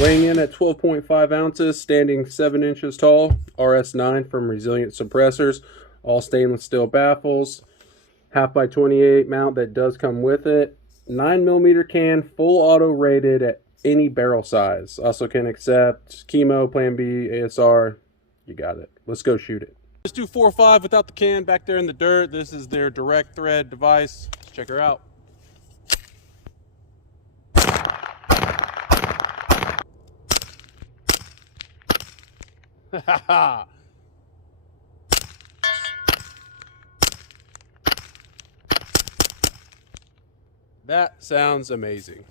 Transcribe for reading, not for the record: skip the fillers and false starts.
Weighing in at 12.5 ounces, standing 7 inches tall, RS9 from Resilient Suppressors, all stainless steel baffles, half by 28 mount that does come with it, 9mm can, full auto rated at any barrel size. Also can accept chemo, plan B, ASR. You got it. Let's go shoot it. Let's do 4.5 without the can back there in the dirt. This is their direct thread device. Let's check her out. That sounds amazing.